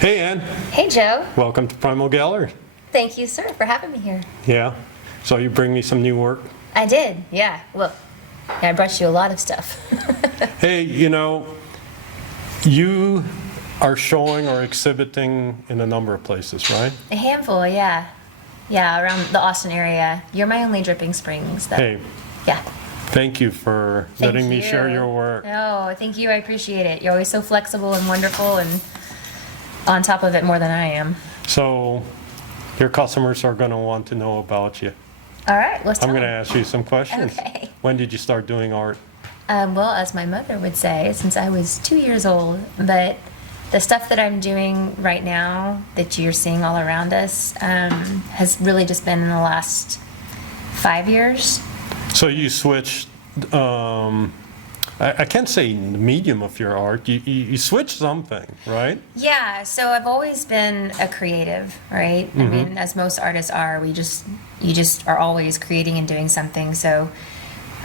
Hey, Ann. Hey, Joe. Welcome to Primal Gallery. Thank you, sir, for having me here. Yeah. So you bring me some new work? I did, yeah. Well, I brought you a lot of stuff. Hey, you are showing or exhibiting in a number of places, right? A handful, yeah. Yeah, around the Austin area. You're my only dripping springs, though. Hey, Yeah. thank you for Thank letting me you. share your work. No, thank you. I appreciate it. You're always so flexible and wonderful and on top of it more than I am. So your customers are going to want to know about you. All right, let's I'm talk. going to ask you some questions. Okay. When did you start doing art? Well, as my mother would say, since I was 2 years old, but the stuff that I'm doing right now that you're seeing all around us has really just been in the last 5 years. So you switched, I can't say the medium of your art, you switched something, right? Yeah, so I've always been a creative, right? I mean, as most artists are, you just are always creating and doing something. So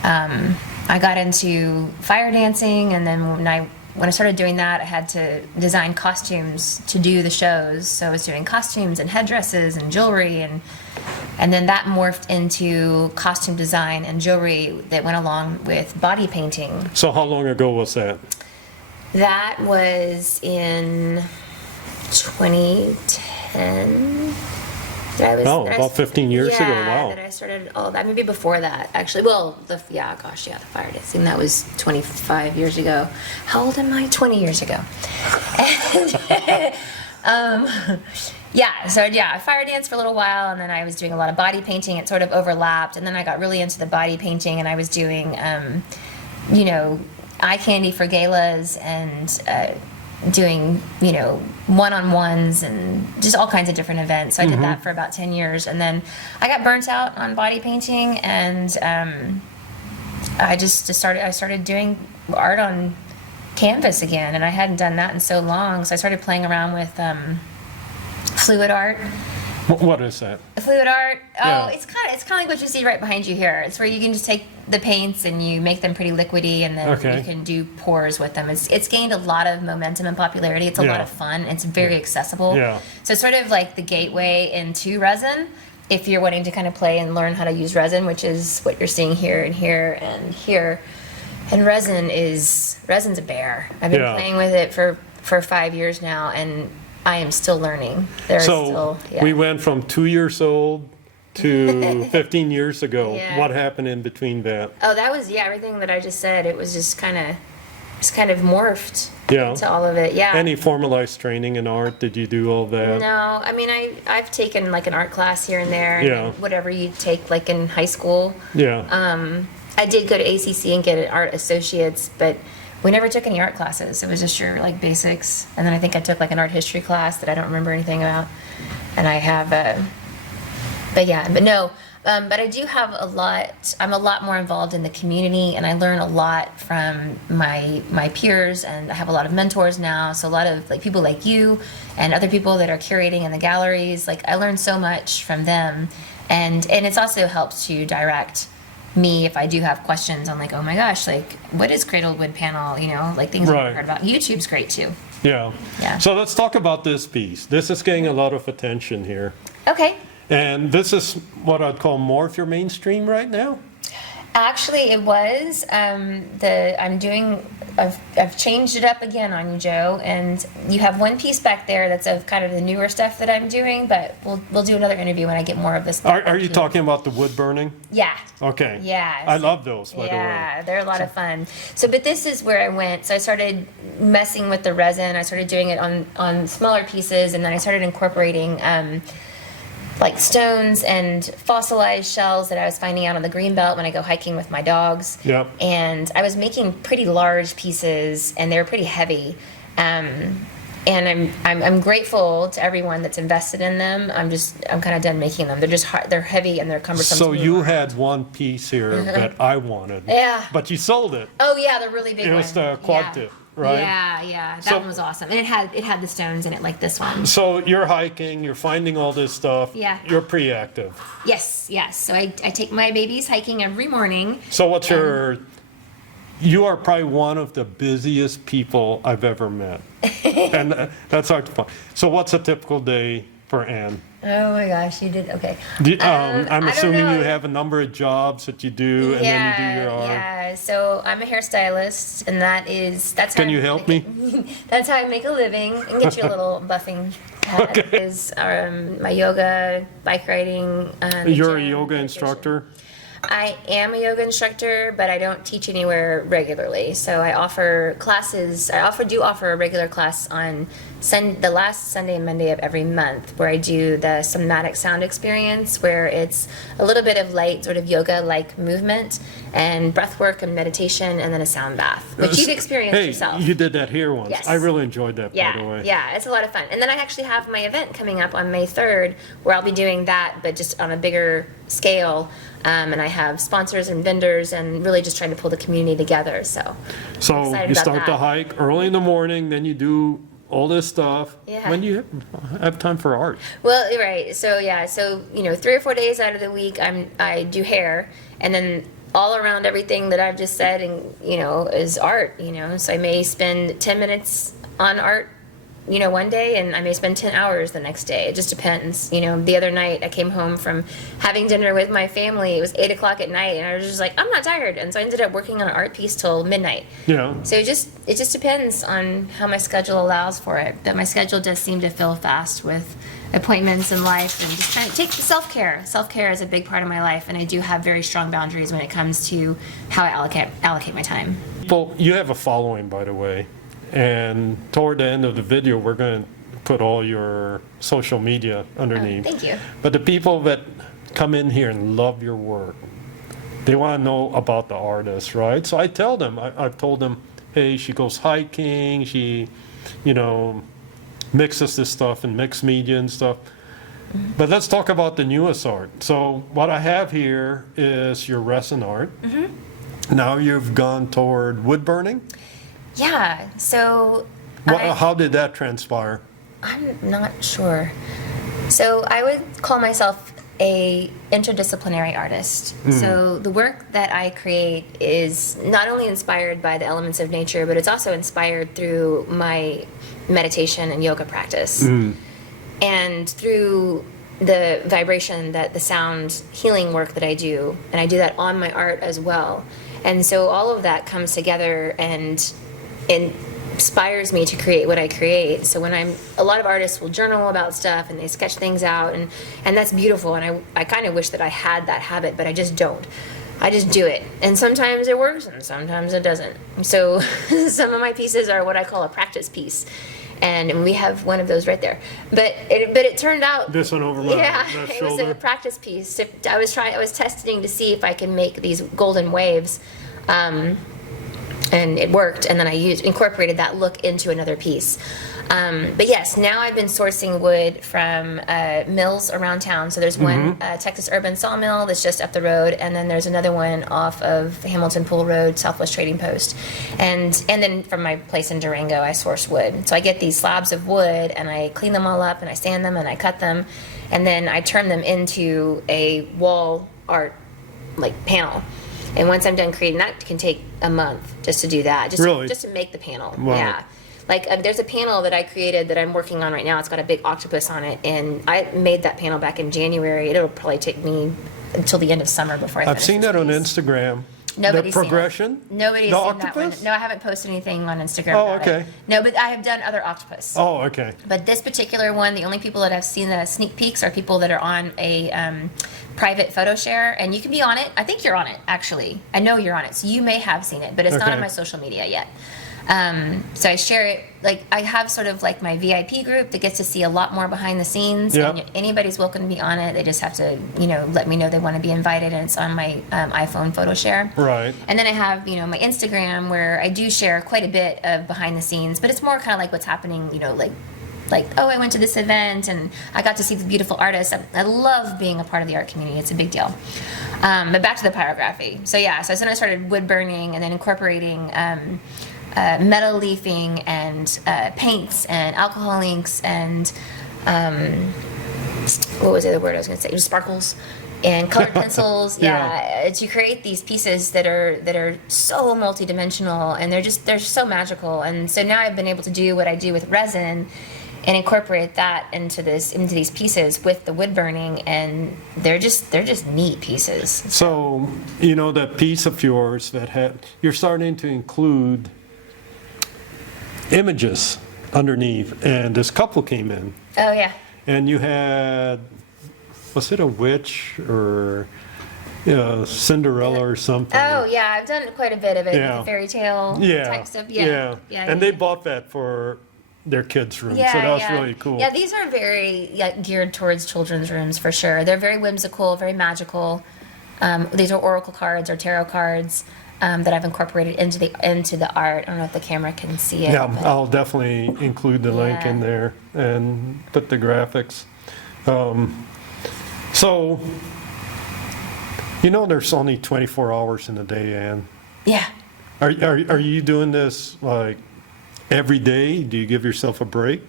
I got into fire dancing, and then when I started doing that, I had to design costumes to do the shows. So I was doing costumes and headdresses and jewelry, and then that morphed into costume design and jewelry that went along with body painting. So how long ago was that? That was in 2010. About 15 years ago, wow. That I started all that. Maybe before that, actually. Well, the fire dancing. That was 25 years ago. How old am I? 20 years ago. And, I fire danced for a little while, and then I was doing a lot of body painting. It sort of overlapped, and then I got really into the body painting, and I was doing, eye candy for galas and doing, one-on-ones and just all kinds of different events. So I did that for about 10 years, and then I got burnt out on body painting, and I started doing art on canvas again, and I hadn't done that in so long. So I started playing around with fluid art. What is that? Fluid art. Oh, Yeah. it's kind of like what you see right behind you here. It's where you can just take the paints and you make them pretty liquidy, and then Okay. you can do pours with them. It's gained a lot of momentum and popularity. It's a lot Yeah. of fun. It's very accessible. Yeah. So it's sort of like the gateway into resin. If you're wanting to kind of play and learn how to use resin, which is what you're seeing here and here and here. And resin's a bear. I've been Yeah. playing with it for 5 years now, and I am still learning. We went from 2 years old to 15 years ago. Yeah. What happened in between that? Oh, that was everything that I just said. It was just kind of morphed Yeah. into all of it. Yeah. Any formalized training in art? Did you do all that? No, I mean I've taken like an art class here and there, and Yeah. whatever you take like in high school. Yeah. I did go to ACC and get an art associates, but we never took any art classes. It was just your like basics, and then I think I took like an art history class that I don't remember anything about. And I have, but I do have a lot. I'm a lot more involved in the community, and I learn a lot from my peers, and I have a lot of mentors now. So a lot of like people like you and other people that are curating in the galleries. Like I learn so much from them, and it's also helped to direct me if I do have questions on like, oh my gosh, like what is cradled wood panel, like things Right. I've heard about. YouTube's great too. Yeah. Yeah. So let's talk about this piece. This is getting a lot of attention here. Okay. And this is what I'd call more of your mainstream right now? Actually, it was. I've changed it up again on you, Joe, and you have one piece back there that's of kind of the newer stuff that I'm doing, but we'll do another interview when I get more of this. Are you talking about the wood burning? Yeah. Okay. Yeah. I love those, by the way. Yeah, they're a lot of fun. So, but this is where I went. So I started messing with the resin. I started doing it on smaller pieces, and then I started incorporating like stones and fossilized shells that I was finding out on the greenbelt when I go hiking with my dogs. Yep. And I was making pretty large pieces, and they were pretty heavy. And I'm grateful to everyone that's invested in them. I'm kind of done making them. They're just hard, they're heavy and they're cumbersome. So you had one piece here that I wanted. Yeah. But you sold it. Oh yeah, the really big one. It was the quad Yeah. tip, right? Yeah. That So- one was awesome, and it had the stones in it like this one. So you're hiking, you're finding all this stuff. Yeah. You're pretty active. Yes. So I take my babies hiking every morning. So what's your you are probably one of the busiest people I've ever met. And that's hard to find. So what's a typical day for Anne? Oh my gosh, you did okay. I'm I don't assuming know. you have a number of jobs that you do, and then you do your art. Yeah. So I'm a hairstylist, and that's how Can you help me? That's how I make a living and get you a little buffing pad. Okay. Is my yoga, bike riding. You're a gym, yoga meditation. instructor? I am a yoga instructor, but I don't teach anywhere regularly. So I offer classes. Do offer a regular class on the last Sunday and Monday of every month, where I do the somatic sound experience, where it's a little bit of light, sort of yoga-like movement and breath work and meditation, and then a sound bath, which you've experienced Hey, yourself. you did that here once. Yes. I really enjoyed that, by the way. Yeah, it's a lot of fun. And then I actually have my event coming up on May 3rd, where I'll be doing that, but just on a bigger scale. And I have sponsors and vendors, and really just trying to pull the community together. So excited you about start the that. hike early in the morning, then you do all this stuff. Yeah. When do you have time for art? Well, right. So 3 or 4 days out of the week, I do hair, and then all around everything that I've just said, and is art. So I may spend 10 minutes on art, one day, and I may spend 10 hours the next day. It just depends. The other night I came home from having dinner with my family. It was 8 o'clock at night, and I was just like, I'm not tired. And so I ended up working on an art piece till midnight. Yeah. So it just depends on how my schedule allows for it. But my schedule does seem to fill fast with appointments in life, and just kind of take self-care. Self-care is a big part of my life, and I do have very strong boundaries when it comes to how I allocate my time. Well, you have a following, by the way. And toward the end of the video, we're going to put all your social media underneath. Thank you. But the people that come in here and love your work, they want to know about the artist, right? So I tell them, I've told them, hey, she goes hiking, she, mixes this stuff in mixed media and stuff. Mm-hmm. But let's talk about the newest art. So what I have here is your resin art. Mm-hmm. Now you've gone toward wood burning. Yeah, so How did that transpire? I'm not sure. So I would call myself a interdisciplinary artist. So the work that I create is not only inspired by the elements of nature, but it's also inspired through my meditation and yoga practice. And through the vibration, the sound healing work that I do, and I do that on my art as well. And so all of that comes together and inspires me to create what I create. So a lot of artists will journal about stuff and they sketch things out, and that's beautiful. And I kind of wish that I had that habit, but I just don't. I just do it. And sometimes it works and sometimes it doesn't. So some of my pieces are what I call a practice piece. And we have one of those right there. But it turned out. This one over my left it was shoulder. a practice piece. I was testing to see if I could make these golden waves. And it worked, and then I incorporated that look into another piece. But yes, now I've been sourcing wood from mills around town. So there's one Texas Urban Sawmill that's just up the road, and then there's another one off of Hamilton Pool Road, Southwest Trading Post. And then from my place in Durango, I source wood. So I get these slabs of wood, and I clean them all up, and I sand them, and I cut them, and then I turn them into a wall art panel. And once I'm done creating that, it can take a month just to do that, just to make the panel. Wow. Yeah, there's a panel that I created that I'm working on right now. It's got a big octopus on it, and I made that panel back in January. It'll probably take me until the end of summer before I finish. I've seen this that on piece. Instagram. Nobody's the progression. Seen it. Nobody's the seen octopus? that one. No, I haven't posted anything on Instagram. Oh, about okay. it. No, but I have done other octopus. Oh, okay. But this particular one, the only people that have seen the sneak peeks are people that are on a private photo share, and you can be on it. I think you're on it, actually. I know you're on it, so you may have seen it, but it's not Okay. on my social media yet. So I share it, I have sort of my VIP group that gets to see a lot more behind the scenes. Yeah. And anybody's welcome to be on it. They just have to, let me know they want to be invited, and it's on my iPhone photo share. Right. And then I have, my Instagram, where I do share quite a bit of behind the scenes, but it's more kind of like what's happening, oh, I went to this event and I got to see the beautiful artists. I love being a part of the art community. It's a big deal. But back to the pyrography. So then I started wood burning and then incorporating metal leafing and paints and alcohol inks and what was the other word I was going to say? Just sparkles. and colored pencils, Yeah. to create these pieces that are so multidimensional, and they're so magical. And so now I've been able to do what I do with resin and incorporate that into these pieces with the wood burning, and they're just neat pieces. So, that piece of yours you're starting to include images underneath, and this couple came in, Oh yeah. and you had, was it a witch or Cinderella or something? Oh yeah, I've done quite a bit of it, Yeah. the fairy tale Yeah, type stuff. yeah. Yeah. And they bought that for their kids' room, so that was really cool. Yeah, these are very geared towards children's rooms for sure. They're very whimsical, very magical. These are oracle cards or tarot cards that I've incorporated into the art. I don't know if the camera can see it. Yeah, but- I'll definitely include the link Yeah. in there and put the graphics. So, there's only 24 hours in a day, Ann. Yeah. Are you doing this like every day? Do you give yourself a break?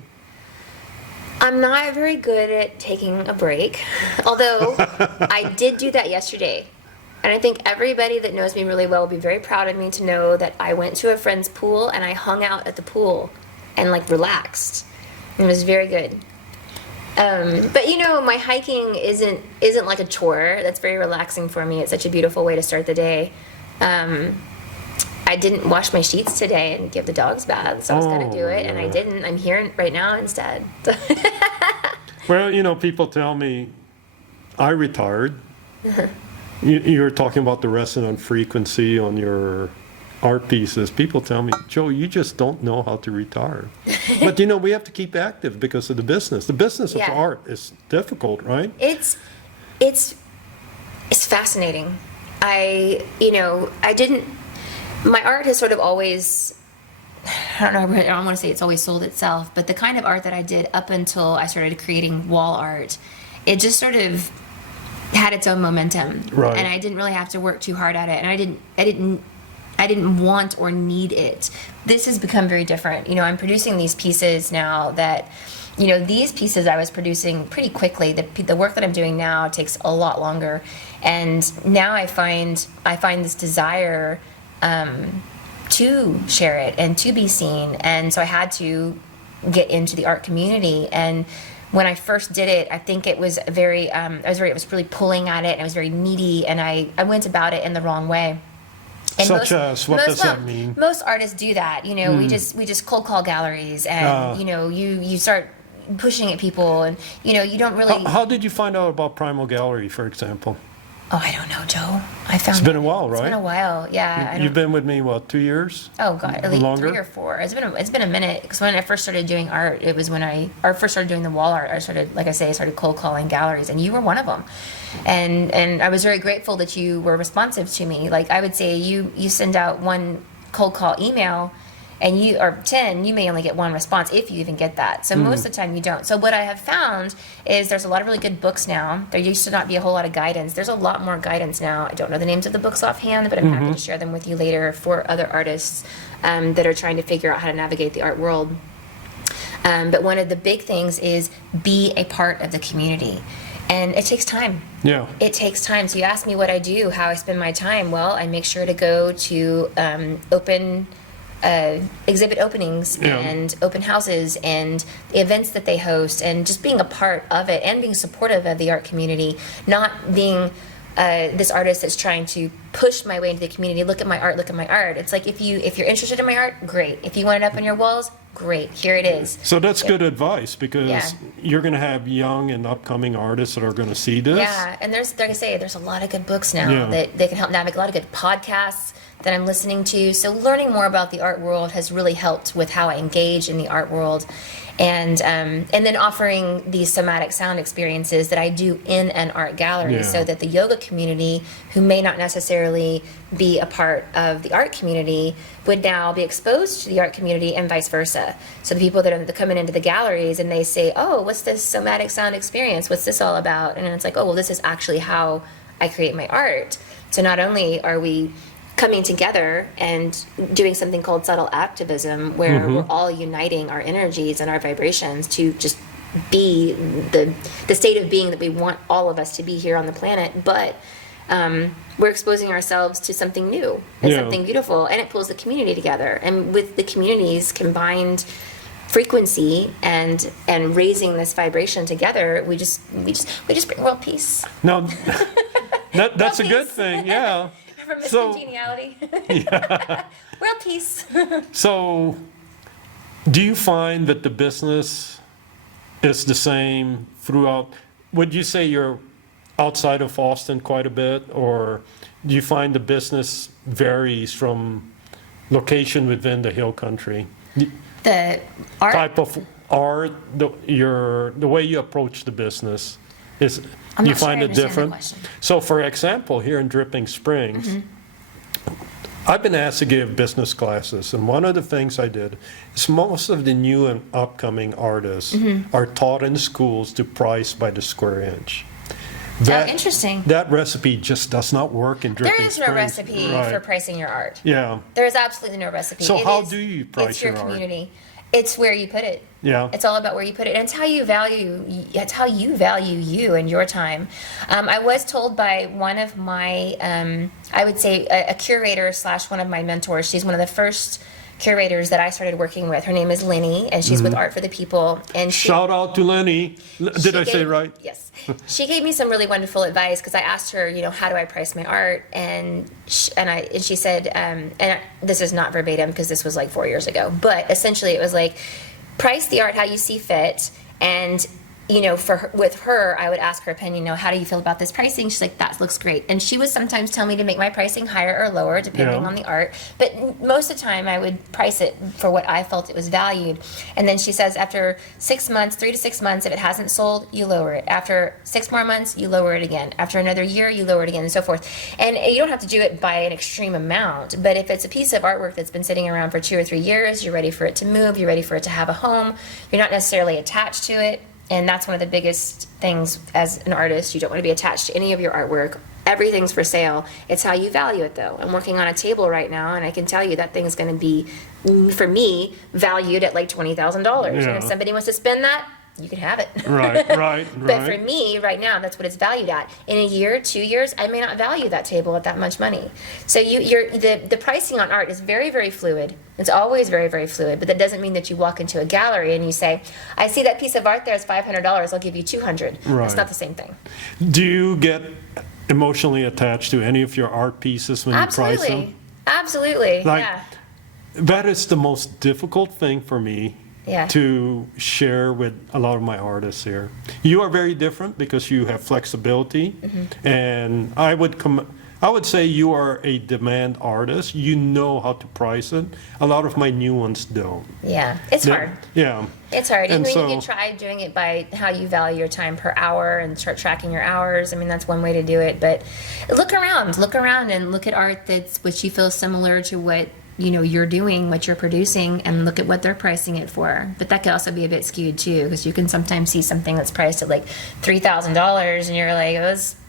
I'm not very good at taking a break, although I did do that yesterday. And I think everybody that knows me really well will be very proud of me to know that I went to a friend's pool and I hung out at the pool and relaxed. It was very good. But my hiking isn't like a chore. That's very relaxing for me. It's such a beautiful way to start the day. I didn't wash my sheets today and give the dogs baths, so I was going to do it, and I didn't. I'm here right now instead. Well, people tell me I retired. You're talking about the resonant frequency on your art pieces. People tell me, Joe, you just don't know how to retire. But we have to keep active because of the business. The business of Yeah. art is difficult, right? It's fascinating. My art has sort of always, I don't want to say it's always sold itself, but the kind of art that I did up until I started creating wall art, it just sort of had its own momentum. Right. And I didn't really have to work too hard at it, and I didn't want or need it. This has become very different. I'm producing these pieces now that, these pieces I was producing pretty quickly. The work that I'm doing now takes a lot longer, and now I find this desire to share it and to be seen, and so I had to get into the art community. And when I first did it, I think it was it was really pulling at it, and I was very needy, and I went about it in the wrong way. And What does that mean? Most artists do that. We just cold call galleries, and you start pushing at people, and you don't really. How did you find out about Primal Gallery, for example? Oh, I don't know, Joe. It's been a while, right? It's been a while, yeah. You've been with me, 2 years? Oh God, at least Longer? 3 or 4. It's been a minute, because when I first started doing art, it was when I first started doing the wall art. I started cold calling galleries, and you were one of them. And I was very grateful that you were responsive to me. I would say you send out one cold call email, and or 10, you may only get one response, if you even get that. So most of the time you don't. So what I have found is there's a lot of really good books now. There used to not be a whole lot of guidance. There's a lot more guidance now. I don't know the names of the books offhand, but I'm happy to share them with you later for other artists that are trying to figure out how to navigate the art world. But one of the big things is be a part of the community. And it takes time. Yeah. It takes time. So you ask me what I do, how I spend my time. Well, I make sure to go to open exhibit openings and open houses and the events that they host, and just being a part of it and being supportive of the art community, not being this artist that's trying to push my way into the community. Look at my art, look at my art. It's like, if you're interested in my art, great. If you want it up on your walls, great, here it is. So that's good advice, because Yeah. you're going to have young and upcoming artists that are going to see this. Yeah, and like I say, there's a lot of good books now Yeah. that they can help navigate, a lot of good podcasts that I'm listening to. So learning more about the art world has really helped with how I engage in the art world. And then offering these somatic sound experiences that I do in an art gallery, Yeah. so that the yoga community, who may not necessarily be a part of the art community, would now be exposed to the art community, and vice versa. So the people that are coming into the galleries, and they say, oh, what's this somatic sound experience? What's this all about? And it's like, oh, well, this is actually how I create my art. So not only are we coming together and doing something called subtle activism, where we're all uniting our energies and our vibrations to just be the state of being that we want all of us to be here on the planet, but we're exposing ourselves to something new and Yeah. something beautiful, and it pulls the community together. And with the community's combined frequency and raising this vibration together, we just bring world peace. Now, that's a good peace. thing, yeah. From Miss So- Congeniality. World peace. So, do you find that the business is the same throughout? Would you say you're outside of Austin quite a bit, or do you find the business varies from location within the hill country? The art. Type of art, the way you approach the business is, I'm you not sure I find it understand the different? question. So, for example, here in Dripping Springs, I've been asked to give business classes, and one of the things I did is most of the new and upcoming artists are taught in schools to price by the square inch. Oh, interesting. That recipe just does not work in Dripping There is no Springs. recipe Right. for pricing your art. Yeah, There is absolutely no recipe. So It how is- do you price It's your your art? community. It's where you put it. yeah. It's all about where you put it. And it's how you value. It's how you value you and your time. I was told by one of my, I would say, a curator / one of my mentors. She's one of the first curators that I started working with. Her name is Lenny, and she's with Art for the People. And she, Shout out to Lenny. Did she I say gave- right? Yes. She gave me some really wonderful advice because I asked her, how do I price my art? And she said, and this is not verbatim because this was like 4 years ago, but essentially it was like, price the art how you see fit. And with her, I would ask her opinion. How do you feel about this pricing? She's like, that looks great. And she would sometimes tell me to make my pricing higher or lower depending Yeah. on the art. But most of the time, I would price it for what I felt it was valued. And then she says, after 6 months, 3 to 6 months, if it hasn't sold, you lower it. After 6 more months, you lower it again. After another year, you lower it again, and so forth. And you don't have to do it by an extreme amount. But if it's a piece of artwork that's been sitting around for 2 or 3 years, you're ready for it to move. You're ready for it to have a home. You're not necessarily attached to it. And that's one of the biggest things as an artist. You don't want to be attached to any of your artwork. Everything's for sale. It's how you value it, though. I'm working on a table right now, and I can tell you that thing's going to be, for me, valued at like $20,000. And Yeah. if somebody wants to spend that, you can have it. Right. But for me, right now, that's what it's valued at. In a year, 2 years, I may not value that table at that much money. So the pricing on art is very, very fluid. It's always very, very fluid. But that doesn't mean that you walk into a gallery and you say, I see that piece of art there is $500. I'll give you $200. Right. It's not the same thing. Do you get emotionally attached to any of your art pieces when you price them? Absolutely. Like- Yeah. That is the most difficult thing for me Yeah. to share with a lot of my artists here. You are very different because you have flexibility, Mm-hmm. and I would say you are a demand artist. You know how to price it. A lot of my new ones don't. Yeah. It's hard. Yeah. It's hard. And And so- you can try doing it by how you value your time per hour and start tracking your hours. I mean, that's one way to do it. But look around and look at art that's which you feel similar to what you're doing, what you're producing, and look at what they're pricing it for. But that could also be a bit skewed too, because you can sometimes see something that's priced at like $3,000, and you're like,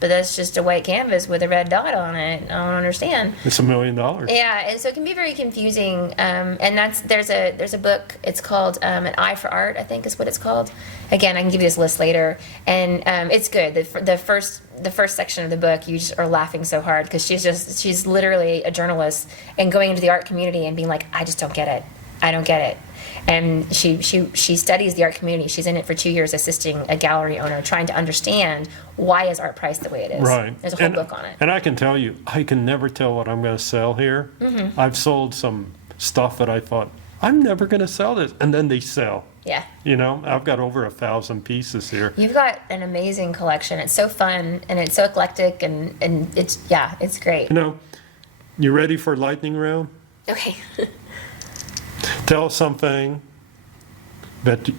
but that's just a white canvas with a red dot on it. I don't understand. It's $1 million. Yeah, and so it can be very confusing. And there's a book. It's called An Eye for Art, I think is what it's called. Again, I can give you this list later, and it's good. The first section of the book, you just are laughing so hard because she's literally a journalist and going into the art community and being like, I just don't get it. I don't get it. And she studies the art community. She's in it for 2 years, assisting a gallery owner, trying to understand why is art priced the way it is. Right. There's a whole book on it. And I can tell you, I can never tell what I'm going to sell here. Mm-hmm. I've sold some stuff that I thought, I'm never going to sell this. And then they sell. Yeah. I've got over 1,000 pieces here. You've got an amazing collection. It's so fun and it's so eclectic and it's great. You ready for lightning round? Okay. Tell something that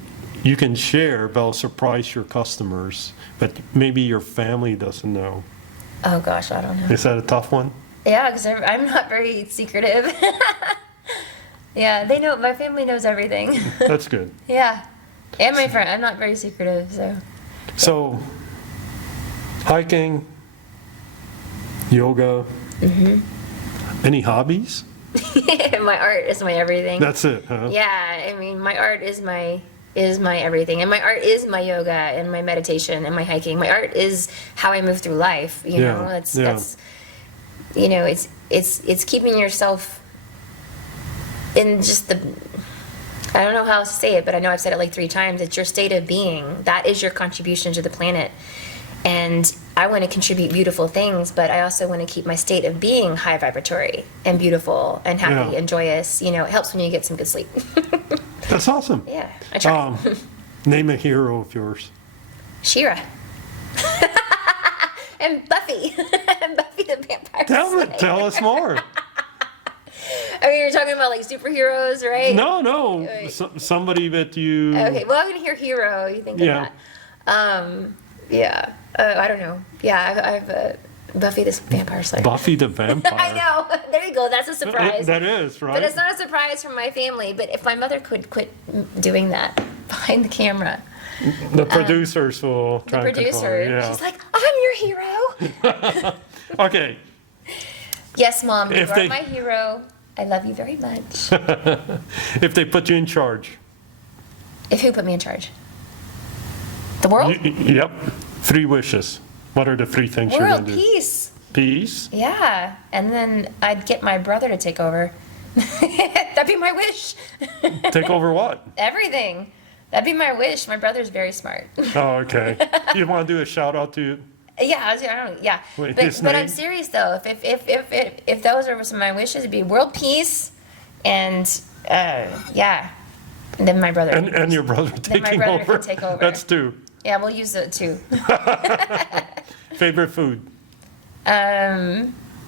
you can share that'll surprise your customers, but maybe your family doesn't know. Oh gosh, I don't know. Is that a tough one? Yeah, because I'm not very secretive. Yeah, they know. My family knows everything. That's good. Yeah, and my friend. I'm not very secretive, so. So, hiking, yoga, any hobbies? My art is my everything. That's it, huh? Yeah, I mean, my art is my is my everything, and my art is my yoga and my meditation and my hiking. My art is how I move through life. You Yeah, know, that's yeah. that's you know, it's keeping yourself in just the. I don't know how else to say it, but I know I've said it like 3 times. It's your state of being. That is your contribution to the planet. And I want to contribute beautiful things, but I also want to keep my state of being high vibratory and beautiful and happy Yeah. and joyous. You know, it helps when you get some good sleep. That's awesome. Yeah, I try. Name a hero of yours. Shira. And Buffy. And Buffy the Vampire Slayer. Tell us more. I mean, you're talking about like superheroes, right? No. Wait. Somebody that you. Okay, well, I'm going to hear hero. You think Yeah. of that. Yeah. I don't know. Yeah, I've Buffy the Vampire Slayer. Buffy the Vampire. I know. There you go. That's a surprise. That is, right? But it's not a surprise from my family. But if my mother could quit doing that behind the camera, The producers will the try and control producer, it, yeah. she's like, "I'm your hero." Okay. Yes, Mom, you If are they- my hero. I love you very much. If they put you in charge. If who put me in charge? The world? Yep. 3 wishes. What are the 3 things you're World going to do? peace. Peace. Yeah. And then I'd get my brother to take over. That'd be my wish. Take over what? Everything. That'd be my wish. My brother's very smart. Oh, okay. You want to do a shout out to? Yeah, I don't know. Yeah, Wait, but his I'm name? serious though. If those are some of my wishes, it'd be world peace, and yeah, and then my brother. And your brother Then my taking brother over. can take over. That's 2. Yeah, we'll use it too. Favorite food?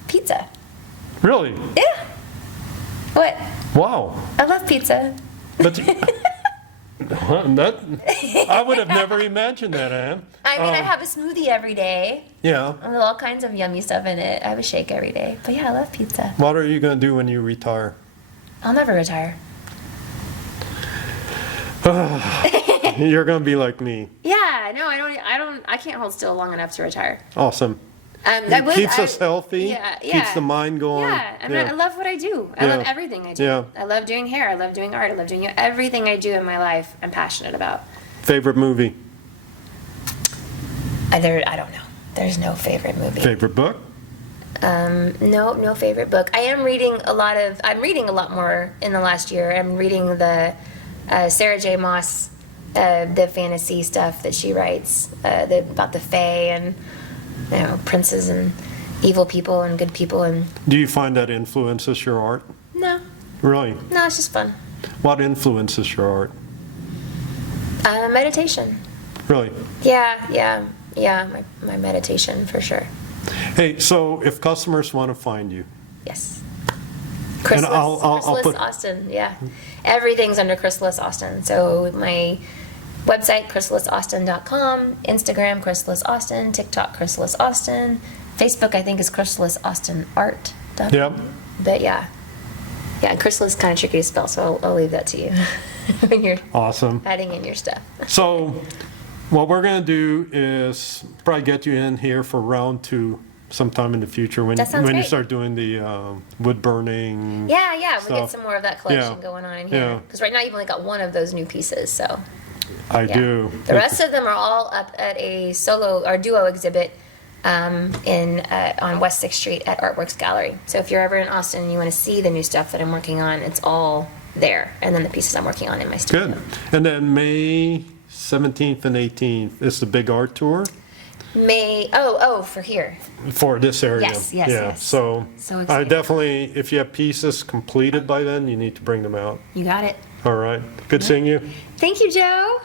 Pizza. Really? Yeah. What? Wow. I love pizza. But I would have never imagined that, Anne. I mean, I have a smoothie every day Yeah. with all kinds of yummy stuff in it. I have a shake every day. But yeah, I love pizza. What are you going to do when you retire? I'll never retire. You're going to be like me. Yeah, no, I can't hold still long enough to retire. Awesome. It Keeps us healthy. Yeah, Keeps the mind going. Yeah, I mean, I love what I do. I love Yeah. everything I do. Yeah. I love doing hair. I love doing art. I love doing everything I do in my life. I'm passionate about. Favorite movie? I don't know. There's no favorite movie. Favorite book? No favorite book. I'm reading a lot more in the last year. I'm reading the Sarah J. Maas, the fantasy stuff that she writes about the Fae and princes and evil people and good people and Do you find that influences your art? no, Really? it's just fun. What influences your art? Meditation. Really? Yeah. My meditation for sure. Hey, so if customers want to find you, Yes. And Chrysalis, I'll Chrysalis put- Austin. Yeah, everything's under Chrysalis Austin. So my website chrysalisaustin.com, Instagram Chrysalis Austin, TikTok Chrysalis Austin, Facebook I think is Chrysalis Austin Art. Yep. But yeah, Chrysalis is kind of tricky to spell, so I'll leave that to you when you're awesome. adding in your stuff. So what we're going to do is probably get you in here for round 2 sometime in the future when That sounds you great. start doing the wood burning. Yeah, we get Stuff. some more of that collection Yeah. going on in Yeah. here. Because right now you've only got one of those new pieces, so. I Yeah. do. The rest of them are all up at a solo or duo exhibit on West 6th Street at Artworks Gallery. So if you're ever in Austin and you want to see the new stuff that I'm working on, it's all there. And then the pieces I'm working on in my studio. Good. And then May 17th and 18th is the big art tour For here. for this area. Yes, yes, Yeah. yes. So So I excited. definitely, if you have pieces completed by then, you need to bring them out. You got it. All right. Good seeing you. Thank you, Joe.